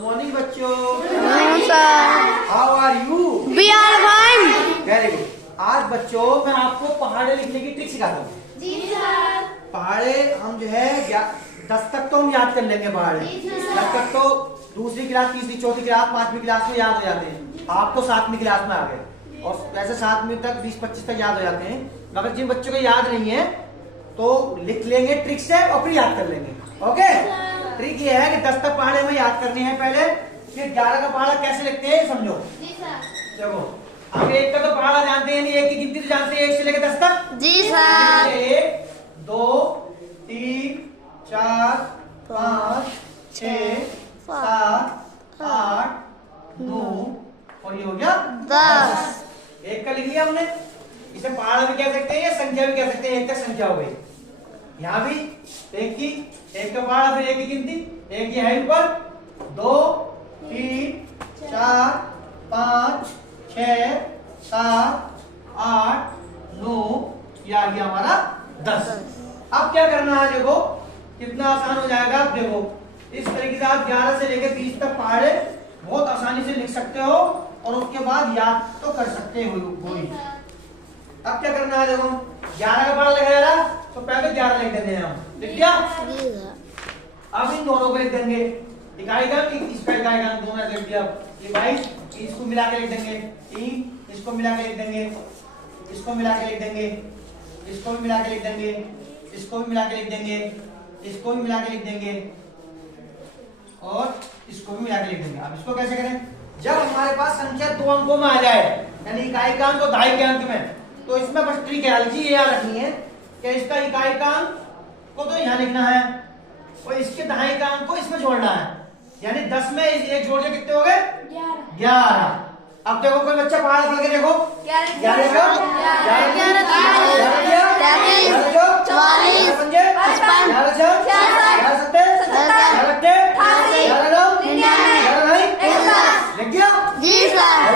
Morning बच्चों। How are you? We are fine. Very good. आज बच्चों मैं आपको पहाड़े लिखने की ट्रिक सिखाता हूँ। जी सर। पहाड़े हम जो है 10 तक तो हम याद कर लेंगे। पहाड़े 10 तक तो दूसरी क्लास, तीसरी, चौथी क्लास, 5वीं क्लास में याद हो जाते हैं। आप तो 7वीं क्लास में आ गए और वैसे 7वीं तक 20-25 तक याद हो जाते हैं। मगर जिन बच्चों को याद नहीं है तो लिख लेंगे ट्रिक से और फिर याद कर लेंगे। ओके। ट्रिक ये है कि 10 तक पहाड़े में याद करनी है पहले, फिर 11 का पहाड़ा कैसे लिखते हैं समझो। जी सर। देखो अब 1 का तो पहाड़ा जानते हैं नहीं, 1 की गिनती तो जानते हैं 1 से लेकर 10 तक। जी सर। 1 2 3 4 5 6 7 8 9 और ये हो गया 10। 1 का लिख लिया हमने। इसे पहाड़ा भी कह सकते हैं या संख्या भी कह सकते हैं। 1 तक संख्या हो गई। यहाँ भी 1 का पहाड़ा, फिर 1 की गिनती, 1 की है ऊपर, 2 3 4 5 6 7 8 9 ये आ गया हमारा 10। अब क्या करना है देखो कितना आसान हो जाएगा। अब देखो इस तरीके से आप 11 से लेकर 30 तक पहाड़े बहुत आसानी से लिख सकते हो और उसके बाद याद तो कर सकते हो कोई। अब क्या करना है देखो 11 का पहाड़ा लग रहा तो पहले 11 लिख देंगे हम। लिख दिया। अब इन दोनों को लिख देंगे। इकाई का इसका इकाई का दोनों लिख दिया। ये 22 इसको मिला के लिख देंगे। 3 इसको मिला के लिख देंगे। इसको मिला के लिख देंगे। इसको भी मिला के लिख देंगे। इसको भी मिला के लिख देंगे। इसको भी मिला के लिख देंगे और इसको भी मिला के लिख देंगे। अब इसको कैसे करें? जब हमारे पास संख्या 2 अंकों में आ जाए यानी इकाई का अंक और दहाई के अंक में, तो इसमें बस ट्रिक है ये याद रखनी है कि इसका इकाई का अंक को तो यहाँ लिखना है और इसके दहाई का अंक को इसमें जोड़ना है। यानी 10 में एक जोड़ के कितने हो गए? 11। अब देखो कोई बच्चा पहाड़ पढ़ के देखो जी सर।